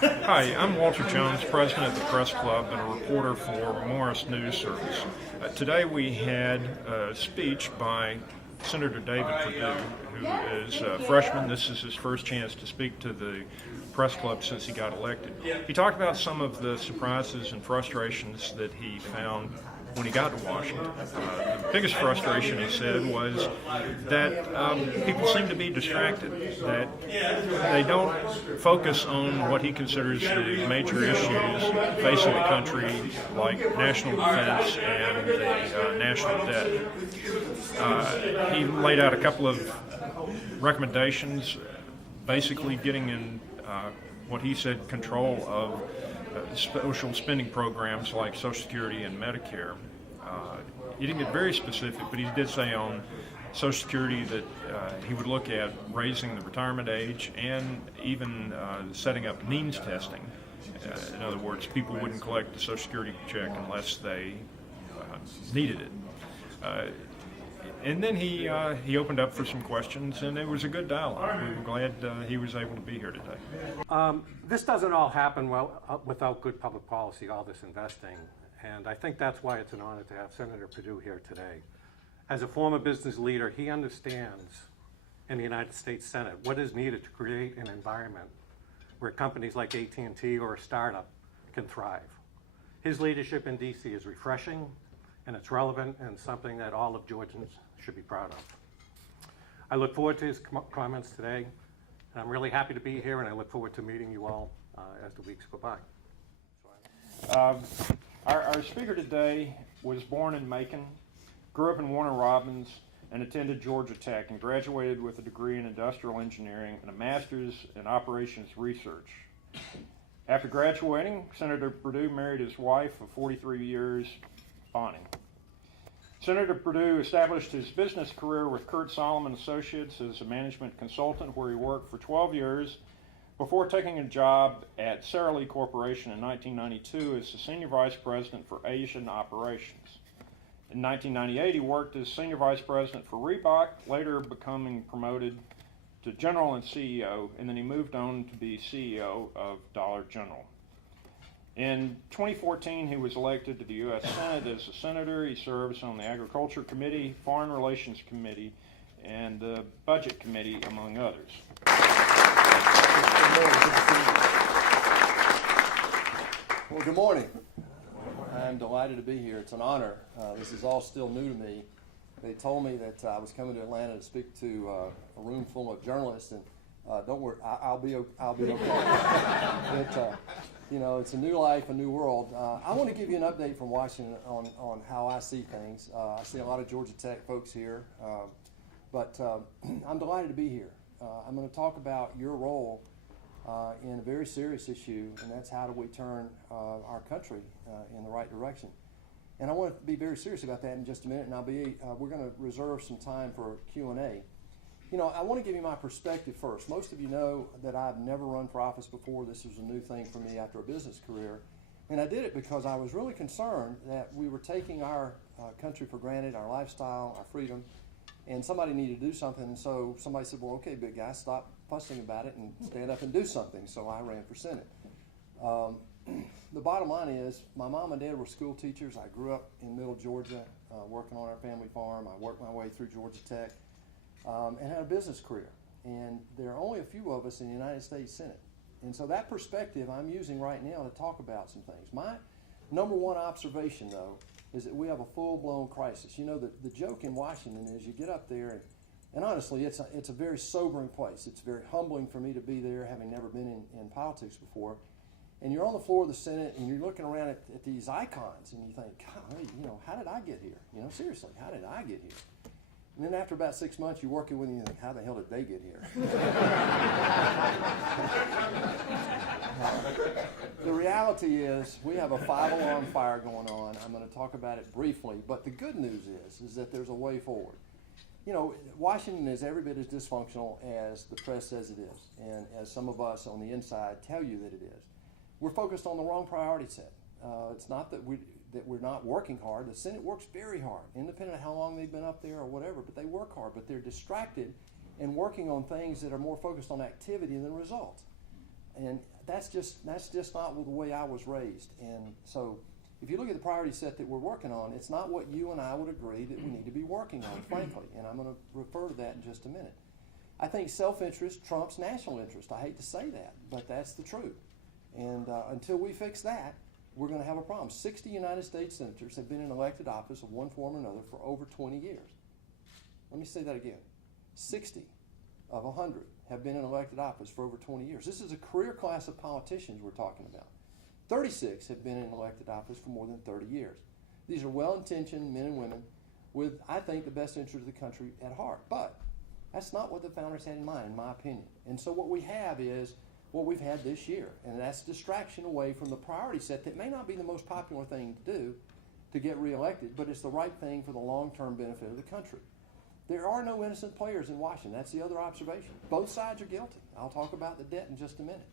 Hi, I'm Walter Jones, president of the Press Club and a reporter for Morris News Service. Today we had a speech by Senator David Perdue, who is a freshman. This is his first chance to speak to the Press Club since he got elected. He talked about some of the surprises and frustrations that he found when he got to Washington. The biggest frustration, he said, was that people seem to be distracted, that they don't focus on what he considers the major issues facing the country, like national defense and the national debt. He laid out a couple of recommendations, basically getting in what he said control of social spending programs like Social Security and Medicare. He didn't get very specific, but he did say on Social Security that he would look at raising the retirement age and even setting up means testing. In other words, people wouldn't collect the Social Security check unless they needed it. And then he opened up for some questions, and it was a good dialogue. We were glad he was able to be here today. This doesn't all happen without good public policy, all this investing, and I think that's why it's an honor to have Senator Perdue here today. As a former business leader, he understands in the United States Senate what is needed to create an environment where companies like AT&T or a startup can thrive. His leadership in DC is refreshing, and it's relevant and something that all of Georgians should be proud of. I look forward to his comments today, and I'm really happy to be here, and I look forward to meeting you all as the weeks go by. Our speaker today was born in Macon, grew up in Warner Robins, and attended Georgia Tech and graduated with a degree in industrial engineering and a master's in operations research. After graduating, Senator Perdue married his wife of 43 years, Bonnie. Senator Perdue established his business career with Kurt Solomon Associates as a management consultant, where he worked for 12 years before taking a job at Sara Lee Corporation in 1992 as the Senior Vice President for Asian Operations. In 1998, he worked as Senior Vice President for Reebok, later becoming promoted to General and CEO, and then he moved on to be CEO of Dollar General. In 2014, he was elected to the U.S. Senate as a senator. He serves on the Agriculture Committee, Foreign Relations Committee, and the Budget Committee, among others. Well, good morning. I'm delighted to be here. It's an honor. This is all still new to me. They told me that I was coming to Atlanta to speak to a room full of journalists, and don't worry, I'll be okay. It's a new life, a new world. I want to give you an update from Washington on how I see things. I see a lot of Georgia Tech folks here, but I'm delighted to be here. I'm going to talk about your role in a very serious issue, and that's how do we turn our country in the right direction. And I want to be very serious about that in just a minute, and we're going to reserve some time for Q&A. I want to give you my perspective first. Most of you know that I've never run for office before. This was a new thing for me after a business career. And I did it because I was really concerned that we were taking our country for granted, our lifestyle, our freedom, and somebody needed to do something. And so somebody said, well, okay, big guy, stop fussing about it and stand up and do something. So I ran for Senate. The bottom line is my mom and dad were school teachers. I grew up in middle Georgia working on our family farm. I worked my way through Georgia Tech. And had a business career. And there are only a few of us in the United States Senate. And so that perspective I'm using right now to talk about some things. My number one observation, though, is that we have a full-blown crisis. The joke in Washington is you get up there, and honestly, it's a very sobering place. It's very humbling for me to be there, having never been in politics before. And you're on the floor of the Senate, and you're looking around at these icons, and you think, God, how did I get here? Seriously, how did I get here? And then after about 6 months, you're working with them, and you think, how the hell did they get here? The reality is we have a 5-alarm fire going on. I'm going to talk about it briefly, but the good news is that there's a way forward. Washington is every bit as dysfunctional as the press says it is, and as some of us on the inside tell you that it is. We're focused on the wrong priority set. It's not that we're not working hard. The Senate works very hard, independent of how long they've been up there or whatever, but they work hard, but they're distracted and working on things that are more focused on activity than results. And that's just not the way I was raised. And so if you look at the priority set that we're working on, it's not what you and I would agree that we need to be working on, frankly. And I'm going to refer to that in just a minute. I think self-interest trumps national interest. I hate to say that, but that's the truth. And until we fix that, we're going to have a problem. 60 United States senators have been in elected office of one form or another for over 20 years. Let me say that again. 60 of 100 have been in elected office for over 20 years. This is a career class of politicians we're talking about. 36 have been in elected office for more than 30 years. These are well-intentioned men and women with, I think, the best interest of the country at heart. But that's not what the founders had in mind, in my opinion. And so what we have is what we've had this year, and that's distraction away from the priority set that may not be the most popular thing to do to get reelected, but it's the right thing for the long-term benefit of the country. There are no innocent players in Washington. That's the other observation. Both sides are guilty. I'll talk about the debt in just a minute.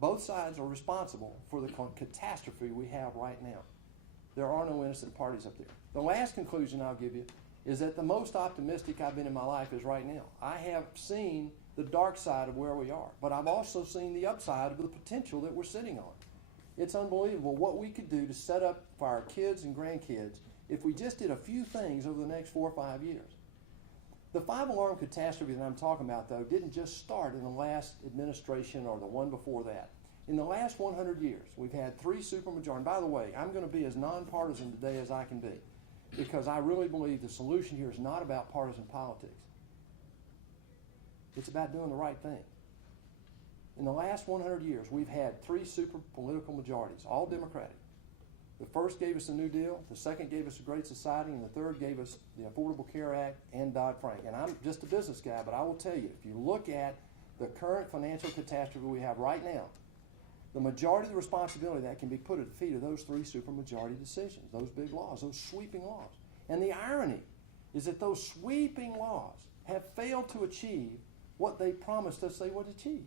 Both sides are responsible for the catastrophe we have right now. There are no innocent parties up there. The last conclusion I'll give you is that the most optimistic I've been in my life is right now. I have seen the dark side of where we are, but I've also seen the upside of the potential that we're sitting on. It's unbelievable what we could do to set up for our kids and grandkids if we just did a few things over the next 4 or 5 years. The 5-alarm catastrophe that I'm talking about, though, didn't just start in the last administration or the one before that. In the last 100 years, we've had 3 supermajorities. By the way, I'm going to be as nonpartisan today as I can be, because I really believe the solution here is not about partisan politics. It's about doing the right thing. In the last 100 years, we've had 3 super political majorities, all Democratic. The first gave us the New Deal, the second gave us the Great Society, and the third gave us the Affordable Care Act and Dodd-Frank. And I'm just a business guy, but I will tell you, if you look at the current financial catastrophe we have right now, the majority of the responsibility that can be put at the feet of those 3 supermajority decisions, those big laws, those sweeping laws. And the irony is that those sweeping laws have failed to achieve what they promised us they would achieve.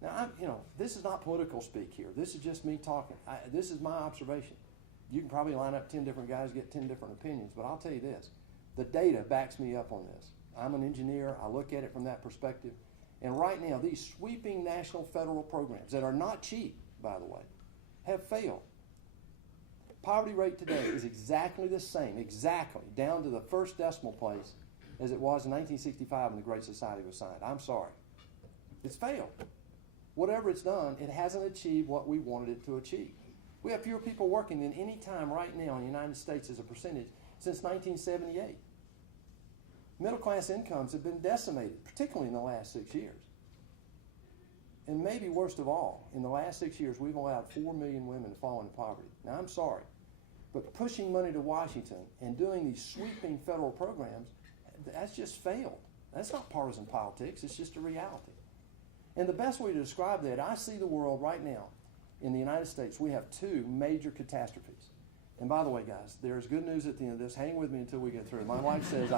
Now, this is not political speak here. This is just me talking. This is my observation. You can probably line up 10 different guys, get 10 different opinions, but I'll tell you this. The data backs me up on this. I'm an engineer. I look at it from that perspective. And right now, these sweeping national federal programs that are not cheap, by the way, have failed. Poverty rate today is exactly the same, exactly, down to the first decimal place as it was in 1965 when the Great Society was signed. I'm sorry. It's failed. Whatever it's done, it hasn't achieved what we wanted it to achieve. We have fewer people working than any time right now in the United States as a percentage since 1978. Middle-class incomes have been decimated, particularly in the last 6 years. And maybe worst of all, in the last 6 years, we've allowed 4 million women to fall into poverty. Now, I'm sorry, but pushing money to Washington and doing these sweeping federal programs, that's just failed. That's not partisan politics. It's just a reality. And the best way to describe that, I see the world right now in the United States. We have 2 major catastrophes. And by the way, guys, there's good news at the end of this. Hang with me until we get through. My wife says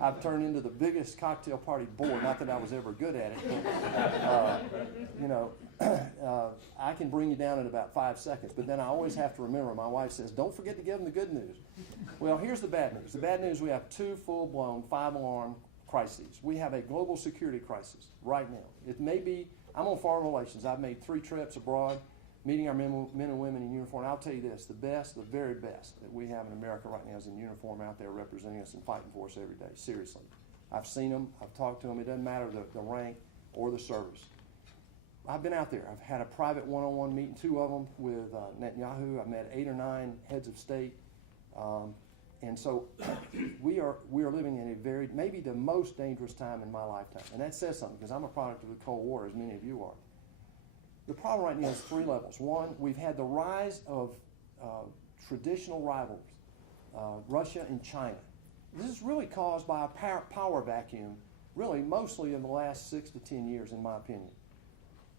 I've turned into the biggest cocktail party bore. Not that I was ever good at it. But, I can bring you down in about 5 seconds. But then I always have to remember, my wife says, don't forget to give them the good news. Well, here's the bad news. The bad news, we have 2 full-blown 5-alarm crises. We have a global security crisis right now. It may be, I'm on foreign relations. I've made 3 trips abroad, meeting our men and women in uniform. And I'll tell you this, the best, the very best that we have in America right now is in uniform out there representing us and fighting for us every day, seriously. I've seen them, I've talked to them, it doesn't matter the rank or the service. I've been out there. I've had a private one-on-one meeting, 2 of them with Netanyahu. I've met 8 or 9 heads of state. And so we are living in a very, maybe the most dangerous time in my lifetime. And that says something, because I'm a product of the Cold War, as many of you are. The problem right now is 3 levels. One, we've had the rise of traditional rivals, Russia and China. This is really caused by a power vacuum, really mostly in the last 6 to 10 years, in my opinion.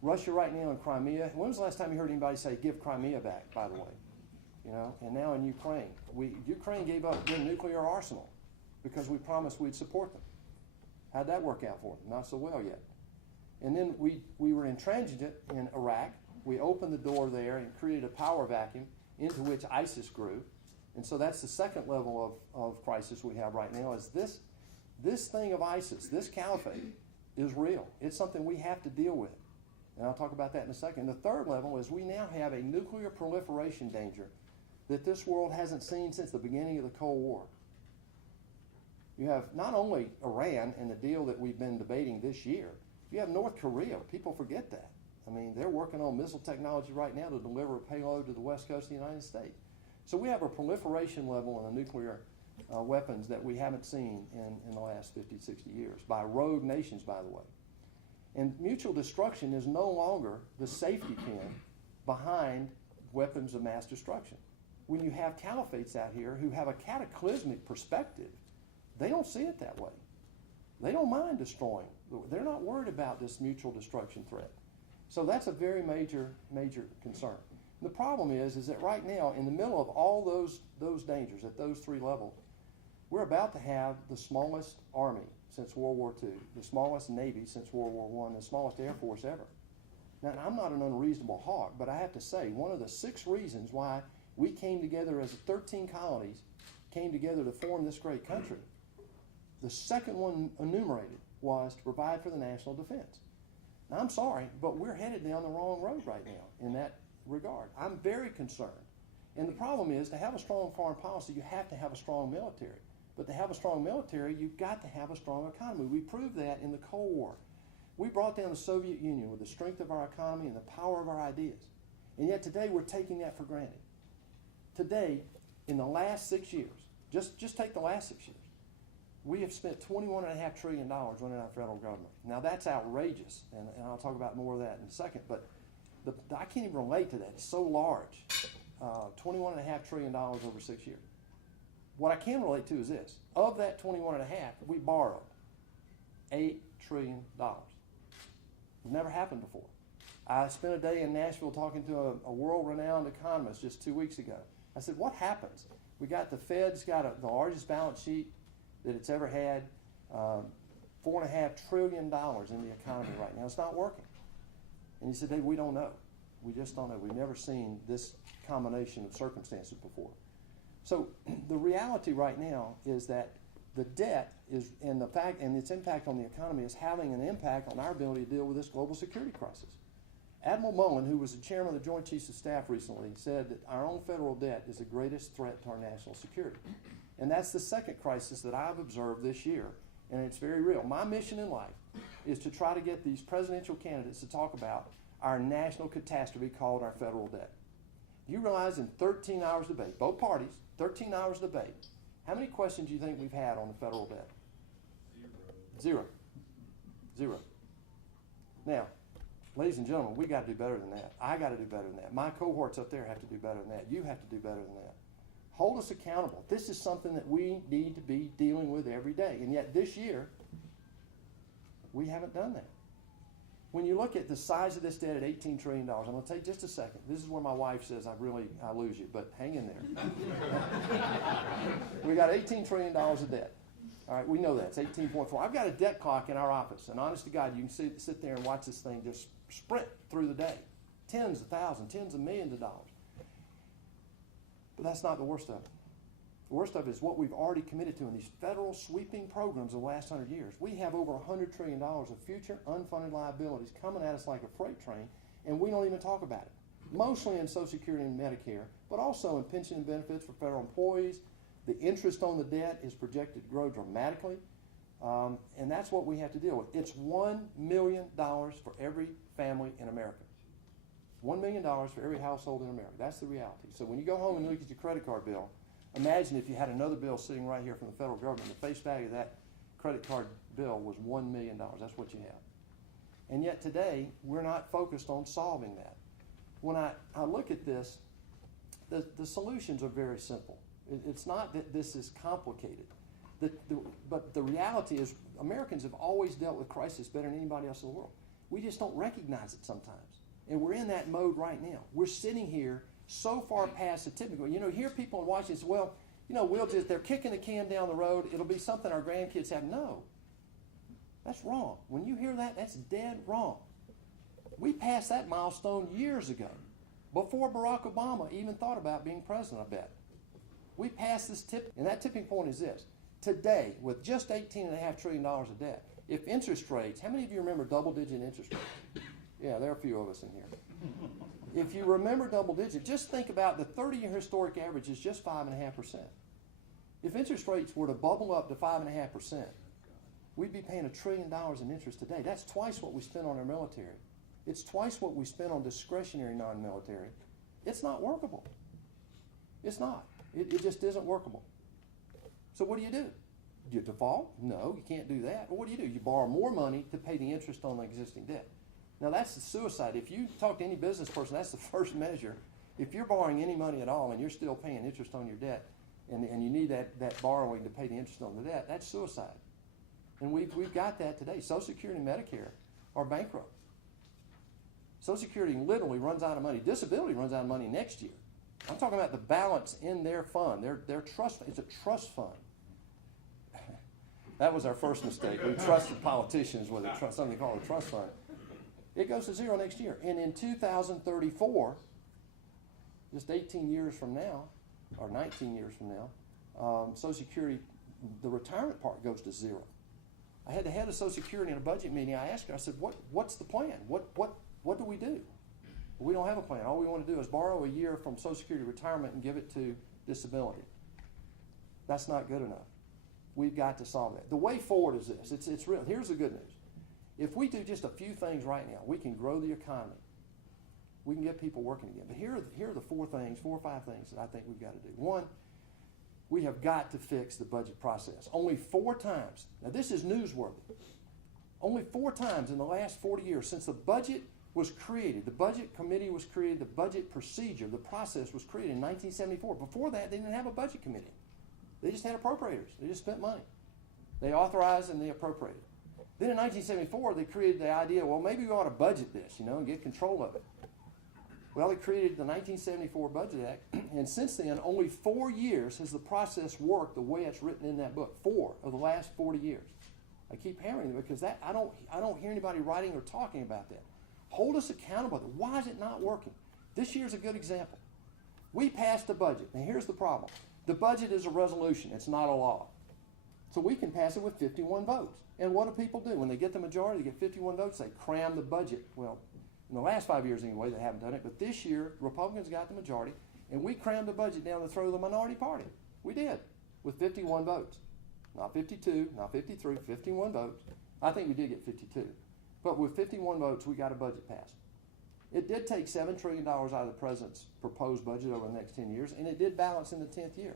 Russia right now in Crimea. When was the last time you heard anybody say, give Crimea back, by the way? And now in Ukraine. Ukraine gave up their nuclear arsenal because we promised we'd support them. How'd that work out for them? Not so well yet. And then we were intransigent in Iraq. We opened the door there and created a power vacuum into which ISIS grew. And so that's the second level of crisis we have right now, is this thing of ISIS, this caliphate, is real. It's something we have to deal with. And I'll talk about that in a second. The third level is we now have a nuclear proliferation danger that this world hasn't seen since the beginning of the Cold War. You have not only Iran and the deal that we've been debating this year, you have North Korea. People forget that. I mean, they're working on missile technology right now to deliver a payload to the west coast of the United States. So we have a proliferation level in the nuclear weapons that we haven't seen in the last 50, 60 years, by rogue nations, by the way. And mutual destruction is no longer the safety pin behind weapons of mass destruction. When you have caliphates out here who have a cataclysmic perspective, they don't see it that way. They don't mind destroying. They're not worried about this mutual destruction threat. So that's a very major concern. The problem is that right now, in the middle of all those dangers at those three levels, we're about to have the smallest army since World War II, the smallest Navy since World War I, the smallest Air Force ever. Now, I'm not an unreasonable hawk, but I have to say, one of the 6 reasons why we came together as 13 colonies, came together to form this great country, the second one enumerated was to provide for the national defense. Now, I'm sorry, but we're headed down the wrong road right now in that regard. I'm very concerned. And the problem is, to have a strong foreign policy, you have to have a strong military. But to have a strong military, you've got to have a strong economy. We proved that in the Cold War. We brought down the Soviet Union with the strength of our economy and the power of our ideas. And yet today we're taking that for granted. Today, in the last 6 years, just take the last 6 years, we have spent $21.5 trillion running our federal government. Now that's outrageous, and I'll talk about more of that in a second, but I can't even relate to that. It's so large, $21.5 trillion over 6 years. What I can relate to is this. Of that 21.5, we borrowed $8 trillion. It's never happened before. I spent a day in Nashville talking to a world-renowned economist just 2 weeks ago. I said, what happens? We got the Fed's got the largest balance sheet that it's ever had, $4.5 trillion in the economy right now. It's not working. And he said, Dave, we don't know. We just don't know. We've never seen this combination of circumstances before. So the reality right now is that the debt is, and the fact, and its impact on the economy is having an impact on our ability to deal with this global security crisis. Admiral Mullen, who was the chairman of the Joint Chiefs of Staff recently, said that our own federal debt is the greatest threat to our national security. And that's the second crisis that I've observed this year, and it's very real. My mission in life is to try to get these presidential candidates to talk about our national catastrophe called our federal debt. You realize in 13 hours of debate, both parties, 13 hours of debate, how many questions do you think we've had on the federal debt? Zero. Now, ladies and gentlemen, we got to do better than that. I got to do better than that. My cohorts up there have to do better than that. You have to do better than that. Hold us accountable. This is something that we need to be dealing with every day. And yet this year, we haven't done that. When you look at the size of this debt at $18 trillion, I'm going to take just a second. This is where my wife says I lose you, but hang in there. We got $18 trillion of debt. All right, we know that. It's 18.4. I've got a debt clock in our office, and honest to God, you can sit there and watch this thing just sprint through the day. Tens of thousands, tens of millions of dollars. But that's not the worst of it. The worst of it is what we've already committed to in these federal sweeping programs of the last 100 years. We have over $100 trillion of future unfunded liabilities coming at us like a freight train, and we don't even talk about it. Mostly in Social Security and Medicare, but also in pension and benefits for federal employees. The interest on the debt is projected to grow dramatically, and that's what we have to deal with. It's $1 million for every family in America. $1 million for every household in America. That's the reality. So when you go home and look at your credit card bill, imagine if you had another bill sitting right here from the federal government. The face value of that credit card bill was $1 million. That's what you have. And yet today, we're not focused on solving that. When I look at this, the solutions are very simple. It's not that this is complicated. But the reality is Americans have always dealt with crisis better than anybody else in the world. We just don't recognize it sometimes. And we're in that mode right now. We're sitting here so far past the typical. You know, hear people in Washington say, well, you know, they're kicking the can down the road. It'll be something our grandkids have. No. That's wrong. When you hear that, that's dead wrong. We passed that milestone years ago, before Barack Obama even thought about being president, I bet. We passed this tip, and that tipping point is this. Today, with just $18.5 trillion of debt, if interest rates, how many of you remember double-digit interest rates? Yeah, there are a few of us in here. If you remember double digit, just think about the 30-year historic average is just 5.5%. If interest rates were to bubble up to 5.5%, we'd be paying $1 trillion in interest today. That's twice what we spend on our military. It's twice what we spend on discretionary non-military. It's not workable. It's not. It just isn't workable. So what do? Do you default? No, you can't do that. But what do? You borrow more money to pay the interest on the existing debt. Now that's the suicide. If you talk to any business person, that's the first measure. If you're borrowing any money at all and you're still paying interest on your debt, and you need that borrowing to pay the interest on the debt, that's suicide. And we've got that today. Social Security and Medicare are bankrupt. Social Security literally runs out of money. Disability runs out of money next year. I'm talking about the balance in their fund. Their trust. It's a trust fund. That was our first mistake. We trusted politicians with something called a trust fund. It goes to zero next year. And in 2034, just 18 years from now, or 19 years from now, Social Security, the retirement part goes to zero. I had the head of Social Security in a budget meeting. I asked her, I said, what's the plan? What do we do? We don't have a plan. All we want to do is borrow a year from Social Security retirement and give it to disability. That's not good enough. We've got to solve that. The way forward is this. It's real. Here's the good news. If we do just a few things right now, we can grow the economy. We can get people working again. But here are the four or five things that I think we've got to do. One, we have got to fix the budget process. Only 4 times, now this is newsworthy, only 4 times in the last 40 years since the budget was created, the budget committee was created, the budget procedure, the process was created in 1974. Before that, they didn't have a budget committee. They just had appropriators. They just spent money. They authorized and they appropriated. Then in 1974, they created the idea, well, maybe we ought to budget this, and get control of it. Well, they created the 1974 Budget Act, and since then, only 4 years has the process worked the way it's written in that book. 4 of the last 40 years. I keep hammering it because I don't hear anybody writing or talking about that. Hold us accountable. Why is it not working? This year's a good example. We passed a budget. Now here's the problem. The budget is a resolution. It's not a law. So we can pass it with 51 votes. And what do people do? When they get the majority, they get 51 votes, they cram the budget. Well, in the last 5 years anyway, they haven't done it. But this year, Republicans got the majority, and we crammed the budget down the throat of the minority party. We did, with 51 votes. Not 52, not 53, 51 votes. I think we did get 52. But with 51 votes, we got a budget passed. It did take $7 trillion out of the president's proposed budget over the next 10 years, and it did balance in the 10th year.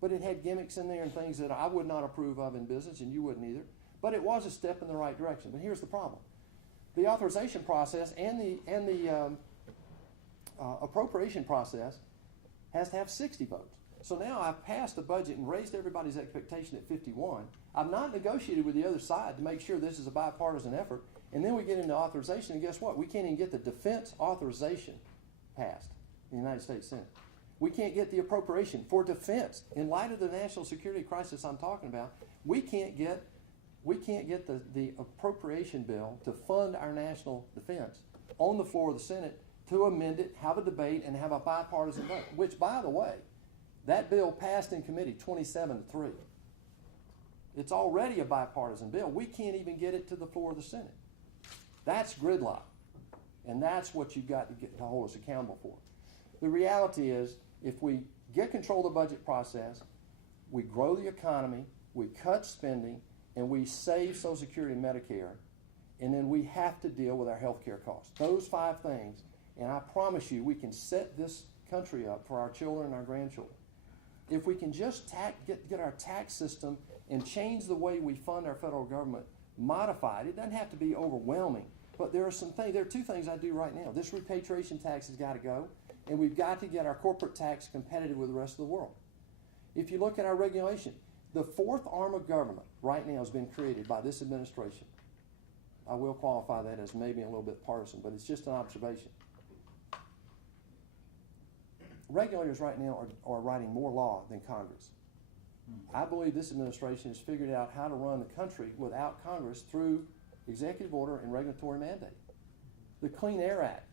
But it had gimmicks in there and things that I would not approve of in business, and you wouldn't either. But it was a step in the right direction. But here's the problem. The authorization process and the appropriation process has to have 60 votes. So now I've passed the budget and raised everybody's expectation at 51. I've not negotiated with the other side to make sure this is a bipartisan effort. And then we get into authorization, and guess what? We can't even get the defense authorization passed in the United States Senate. We can't get the appropriation for defense. In light of the national security crisis I'm talking about, we can't get the appropriation bill to fund our national defense on the floor of the Senate to amend it, have a debate, and have a bipartisan vote, which, by the way, that bill passed in committee 27-3. It's already a bipartisan bill. We can't even get it to the floor of the Senate. That's gridlock, and that's what you've got to hold us accountable for. The reality is, if we get control of the budget process, we grow the economy, we cut spending, and we save Social Security and Medicare, and then we have to deal with our health care costs. Those 5 things, and I promise you, we can set this country up for our children and our grandchildren. If we can just get our tax system and change the way we fund our federal government modified, it doesn't have to be overwhelming, but there are 2 things I do right now. This repatriation tax has got to go, and we've got to get our corporate tax competitive with the rest of the world. If you look at our regulation, the 4th arm of government right now has been created by this administration. I will qualify that as maybe a little bit partisan, but it's just an observation. Regulators right now are writing more law than Congress. I believe this administration has figured out how to run the country without Congress through executive order and regulatory mandate. The Clean Air Act,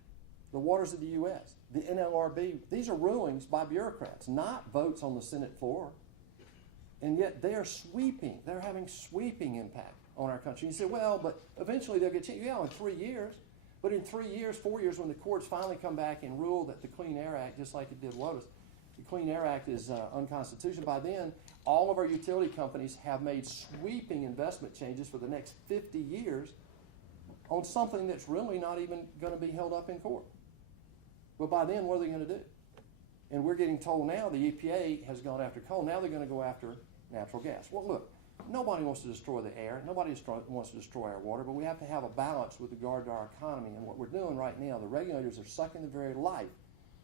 the Waters of the U.S., the NLRB, these are rulings by bureaucrats, not votes on the Senate floor. And yet they are sweeping, they're having sweeping impact on our country. You say, well, but eventually they'll get changed. Yeah, in 3 years. But in 3 years, 4 years, when the courts finally come back and rule that the Clean Air Act, just like it did WOTUS, the Clean Air Act is unconstitutional, by then all of our utility companies have made sweeping investment changes for the next 50 years on something that's really not even going to be held up in court. But by then, what are they going to do? And we're getting told now the EPA has gone after coal. Now they're going to go after natural gas. Well, look, nobody wants to destroy the air. Nobody wants to destroy our water, but we have to have a balance with regard to our economy. And what we're doing right now, the regulators are sucking the very life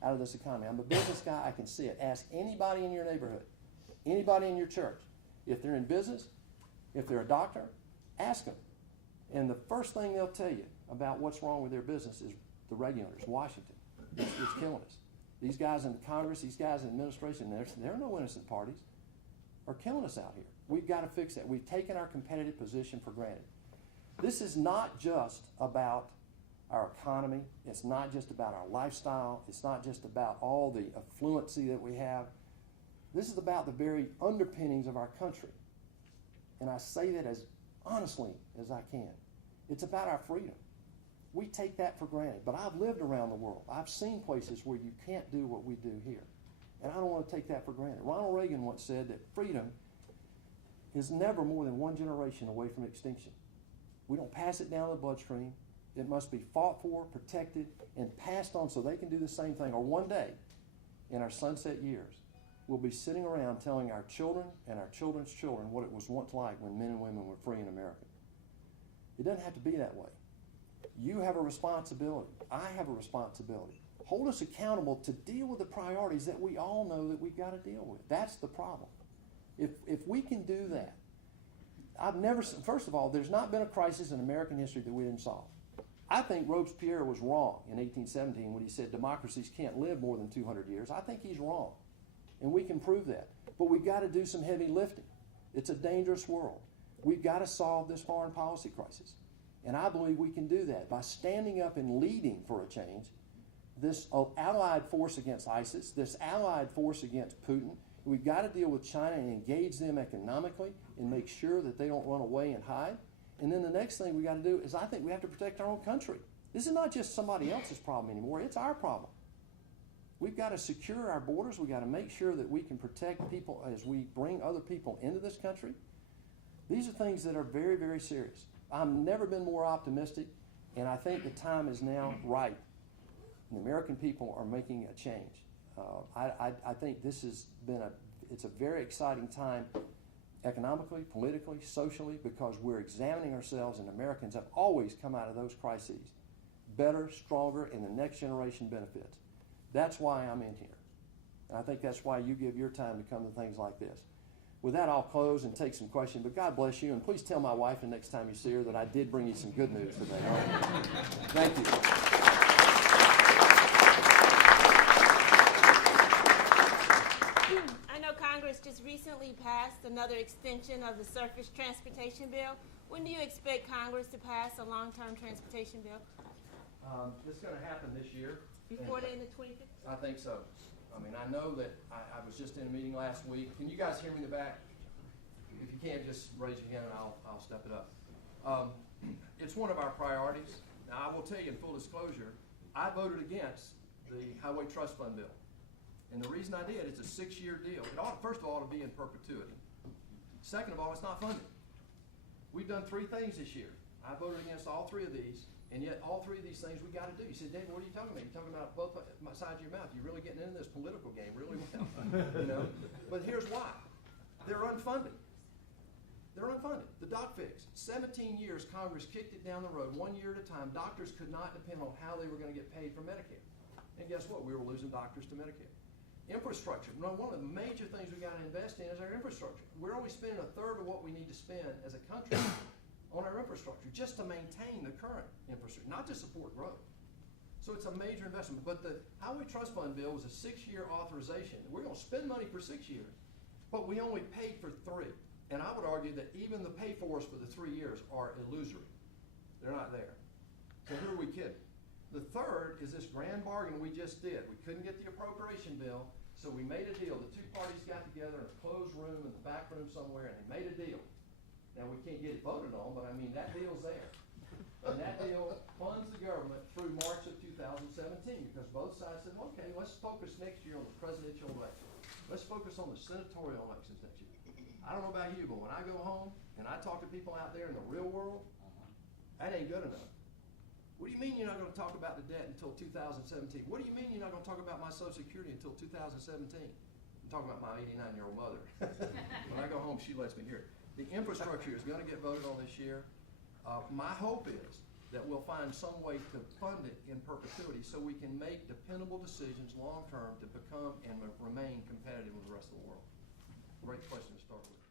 out of this economy. I'm a business guy. I can see it. Ask anybody in your neighborhood, anybody in your church, if they're in business, if they're a doctor, ask them. And the first thing they'll tell you about what's wrong with their business is the regulators, Washington. It's killing us. These guys in Congress, these guys in administration, there are no innocent parties, are killing us out here. We've got to fix that. We've taken our competitive position for granted. This is not just about our economy. It's not just about our lifestyle. It's not just about all the affluency that we have. This is about the very underpinnings of our country. And I say that as honestly as I can. It's about our freedom. We take that for granted. But I've lived around the world. I've seen places where you can't do what we do here. And I don't want to take that for granted. Ronald Reagan once said that freedom is never more than one generation away from extinction. We don't pass it down the bloodstream. It must be fought for, protected, and passed on so they can do the same thing. Or one day, in our sunset years, we'll be sitting around telling our children and our children's children what it was once like when men and women were free in America. It doesn't have to be that way. You have a responsibility. I have a responsibility. Hold us accountable to deal with the priorities that we all know that we've got to deal with. That's the problem. If we can do that, first of all, there's not been a crisis in American history that we didn't solve. I think Robespierre was wrong in 1817 when he said democracies can't live more than 200 years. I think he's wrong, and we can prove that. But we've got to do some heavy lifting. It's a dangerous world. We've got to solve this foreign policy crisis, and I believe we can do that by standing up and leading for a change. This allied force against ISIS, this allied force against Putin, we've got to deal with China and engage them economically and make sure that they don't run away and hide. And then the next thing we got to do is I think we have to protect our own country. This is not just somebody else's problem anymore. It's our problem. We've got to secure our borders. We've got to make sure that we can protect people as we bring other people into this country. These are things that are very, very serious. I've never been more optimistic, and I think the time is now right. And the American people are making a change. I think this has been it's a very exciting time economically, politically, socially, because we're examining ourselves, and Americans have always come out of those crises better, stronger, and the next generation benefits. That's why I'm in here. And I think that's why you give your time to come to things like this. With that, I'll close and take some questions, but God bless you, and please tell my wife the next time you see her that I did bring you some good news today. All right? Thank you. Congress just recently passed another extension of the surface transportation bill. When do you expect Congress to pass a long-term transportation bill? It's going to happen this year. Before the end of 2015? I think so. I mean, I know that I was just in a meeting last week. Can you guys hear me in the back? If you can't, just raise your hand and I'll step it up. It's one of our priorities. Now, I will tell you in full disclosure, I voted against the Highway Trust Fund bill. And the reason I did, it's a 6-year deal. It ought, first of all, to be in perpetuity. Second of all, it's not funded. We've done 3 things this year. I voted against all 3 of these, and yet all 3 of these things we got to do. You said, David, what are you talking about? You're talking about both sides of your mouth. You're really getting into this political game really well. You know? But here's why. They're unfunded. They're unfunded. The doc fix. 17 years Congress kicked it down the road, 1 year at a time. Doctors could not depend on how they were going to get paid for Medicare. And guess what? We were losing doctors to Medicare. Infrastructure. One of the major things we got to invest in is our infrastructure. We're only spending 1/3 of what we need to spend as a country on our infrastructure just to maintain the current infrastructure, not to support growth. So it's a major investment. But the Highway Trust Fund bill was a 6-year authorization. We're going to spend money for 6 years, but we only paid for 3. And I would argue that even the pay-fors for the 3 years are illusory. They're not there. So who are we kidding? The third is this grand bargain we just did. We couldn't get the appropriation bill, so we made a deal. The 2 parties got together in a closed room in the back room somewhere, and they made a deal. Now, we can't get it voted on, but I mean, that deal's there. And that deal funds the government through March of 2017, because both sides said, okay, let's focus next year on the presidential election. Let's focus on the senatorial elections next year. I don't know about you, but when I go home and I talk to people out there in the real world, that ain't good enough. What do you mean you're not gonna talk about the debt until 2017? What do you mean you're not gonna talk about my Social Security until 2017? I'm talking about my 89-year-old mother. When I go home, she lets me hear it. The infrastructure is gonna get voted on this year. My hope is that we'll find some way to fund it in perpetuity so we can make dependable decisions long-term to become and remain competitive with the rest of the world. Great question to start with.